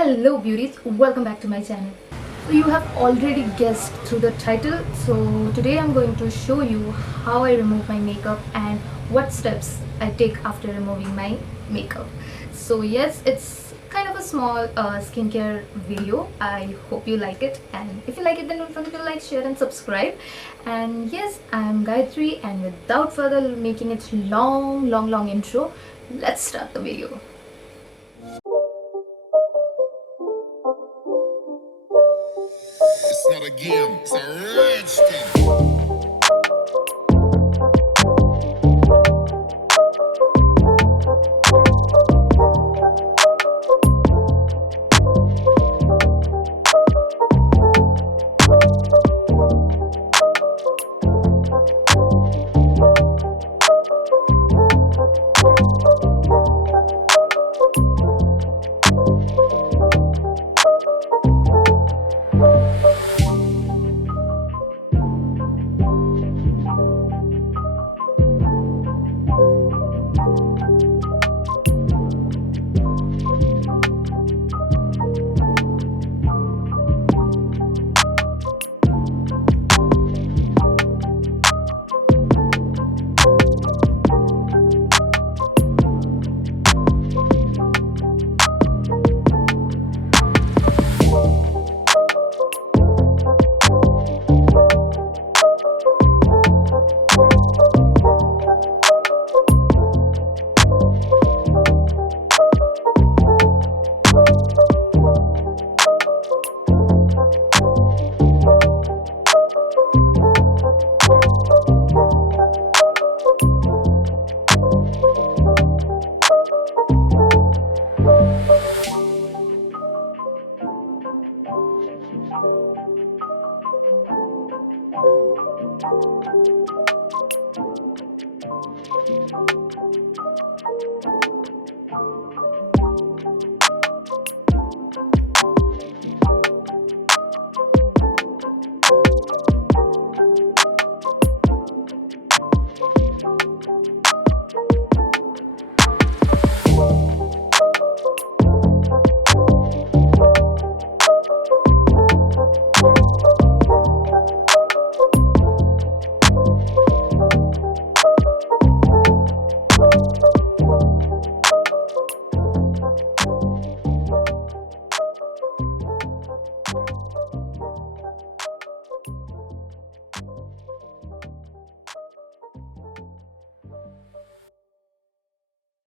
Hello beauties, welcome back to my channel. So you have already guessed through the title. So today I'm going to show you how I remove my makeup and what steps I take after removing my makeup. So yes, it's kind of a small skincare video. I hope you like it, and if you like it then don't forget to like, share and subscribe. And yes, I'm Gayatri, and without further making it long intro, let's start the video. It's not a game, it's a rich thing.